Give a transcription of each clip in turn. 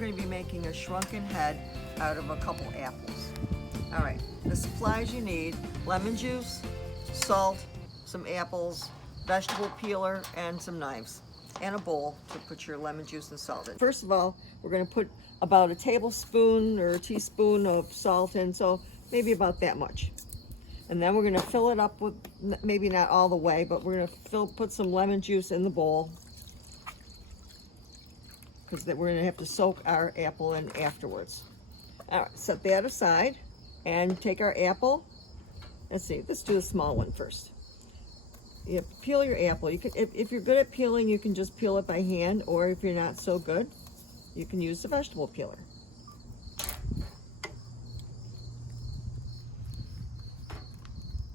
going to be making a shrunken head out of a couple apples. All right, the supplies you need: lemon juice, salt, some apples, vegetable peeler, and some knives, and a bowl to put your lemon juice and salt in. First of all, we're going to put about a tablespoon or a teaspoon of salt in, so maybe about that much. And then we're going to fill it up with, maybe not all the way, but we're going to put some lemon juice in the bowl, because we're going to have to soak our apple in afterwards. All right, set that aside and take our apple. Let's see, let's do the small one first. You have to peel your apple. You can, if you're good at peeling, you can just peel it by hand, or if you're not so good, you can use the vegetable peeler.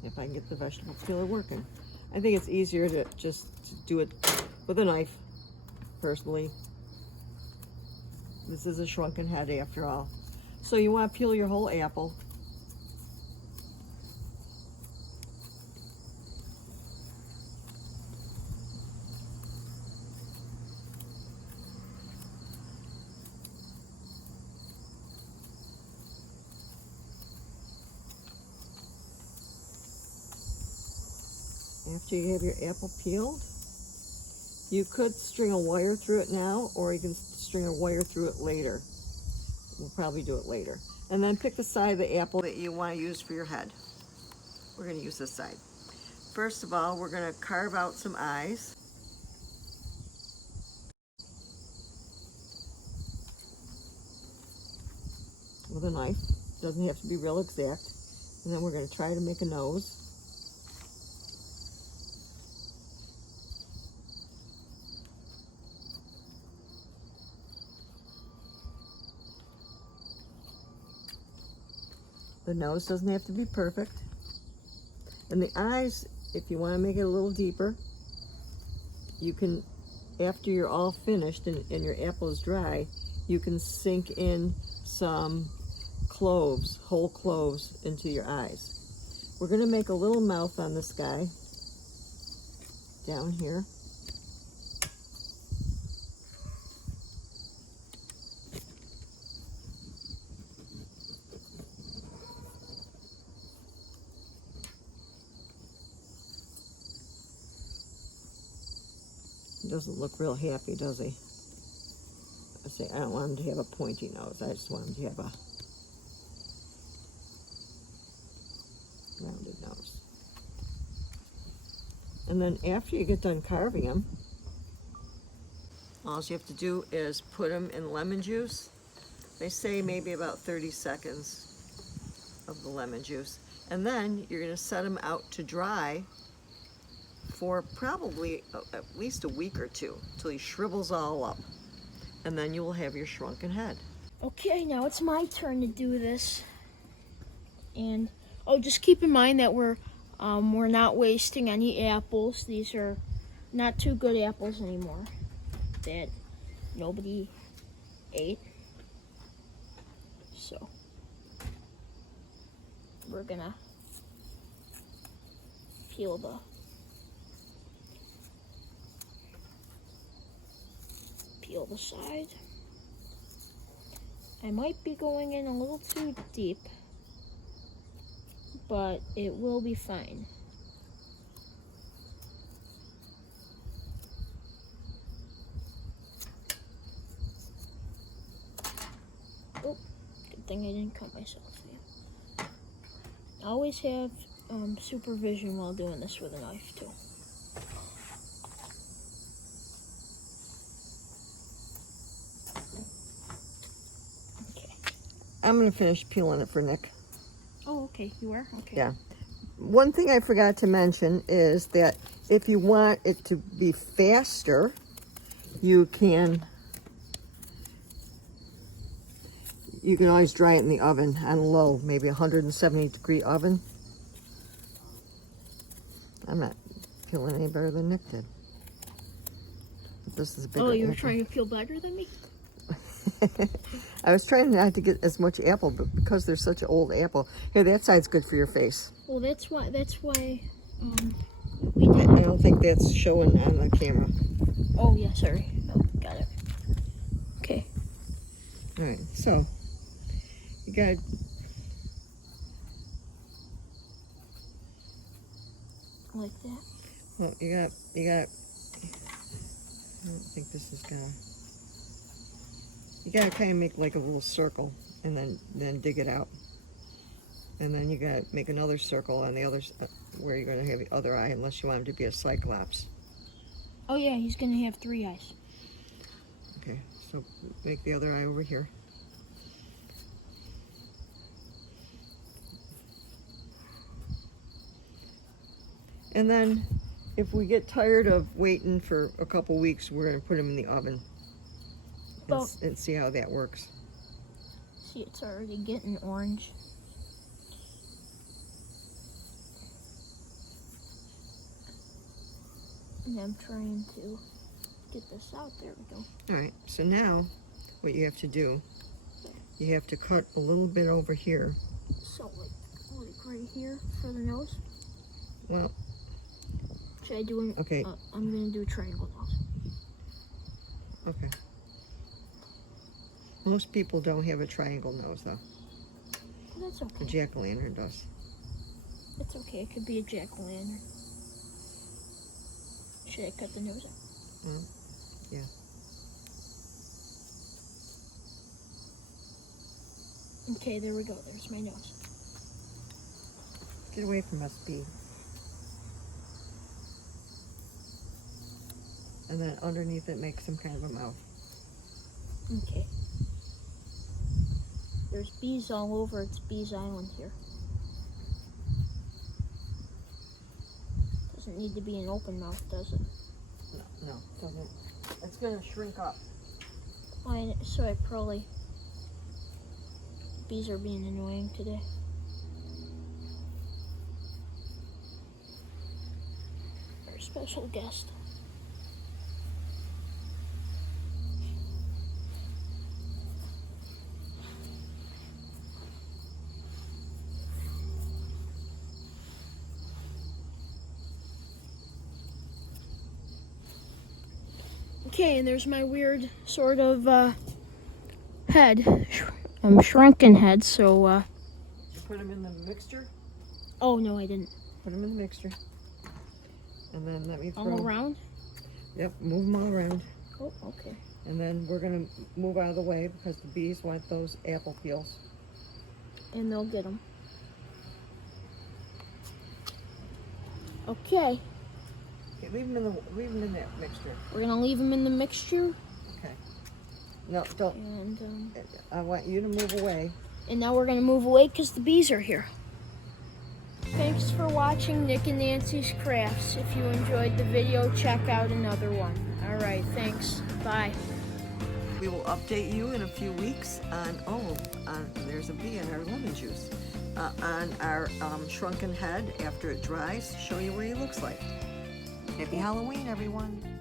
If I can get the vegetable peeler working. I think it's easier to just do it with a knife, personally. This is a shrunken head after all. So you want to peel your whole apple. After you have your apple peeled, you could string a wire through it now, or you can string a wire through it later. We'll probably do it later. And then pick the side of the apple that you want to use for your head. We're going to use this side. First of all, we're going to carve out some eyes. With a knife. Doesn't have to be real exact. And then we're going to try to make a nose. The nose doesn't have to be perfect. And the eyes, if you want to make it a little deeper, you can, after you're all finished and your apple is dry, you can sink in some cloves, whole cloves, into your eyes. We're going to make a little mouth on this guy down here. He doesn't look real happy, does he? I don't want him to have a pointy nose. I just want him to have a rounded nose. And then after you get done carving him, all you have to do is put him in lemon juice. They say maybe about 30 seconds of the lemon juice. And then you're going to set him out to dry for probably at least a week or two, till he shrivels all up. And then you will have your shrunken head. Okay, now it's my turn to do this. And just keep in mind that we're not wasting any apples. These are not too good apples anymore that nobody ate. So we're gonna peel the side. I might be going in a little too deep, but it will be fine. Oh, good thing I didn't cut myself. Yeah. I always have supervision while doing this with a knife too. I'm going to finish peeling it for Nick. Oh, okay. You are? Okay. Yeah. One thing I forgot to mention is that if you want it to be faster, you can always dry it in the oven on low, maybe 170-degree oven. I'm not peeling any better than Nick did. This is a bigger Oh, you were apple. trying to peel better than me? I was trying not to get as much apple, but because there's such an old apple. Here, that side's good for your face. Well, that's why we I don't think that's showing on the camera. Oh, yeah, sorry. Oh, got it. Okay. All right, so you got like that. well, you got. I don't think this is gonna. You gotta kind of make like a little circle, and then dig it out, and then you gotta make another circle on the other where you're gonna have the other eye, unless you want him to be a cyclops. Oh yeah, he's gonna have 3 eyes. Okay, so make the other eye over here. And then, if we get tired of waiting for a couple weeks, we're gonna put them in the oven and see how that works. See, it's already getting orange. And I'm trying to get this out. There we go. All right, so now what you have to do, you have to cut a little bit over here. So like right here for the nose. Well, should I do an, okay. I'm gonna do a triangle nose. Okay. Most people don't have a triangle nose though. That's A okay. jack-o'-lantern does. It's okay. It could be a jack-o'-lantern. Should I cut the nose out? Yeah. Okay, there we go. There's my nose. Get away from us, bee. And then underneath it, make some kind of a mouth. Okay. There's bees all over. It's Bees Island here. Doesn't need to be an open mouth, does it? No, doesn't. It's gonna shrink up. So I probably... Bees are being annoying today. Our special guest. Okay, and there's my weird sort of head. Shrunken head, so Did you put them in the mixture? oh no, I didn't. Put them in the mixture. And then let me throw. All around? Yep, move them all around. Oh, okay. And then we're gonna move out of the way because the bees want those apple peels. And they'll get them. Okay, Okay, leave them in that mixture. we're gonna leave them in the mixture, Okay. No, don't. and I want you to move away. now we're gonna move away because the bees are here. Thanks for watching Nick and Nancy's Crafts. If you enjoyed the video, check out another one. All right, thanks. Bye. We will update you in a few weeks on there's a bee in our lemon juice. On our shrunken head after it dries, show you what he looks like. Happy Halloween, everyone.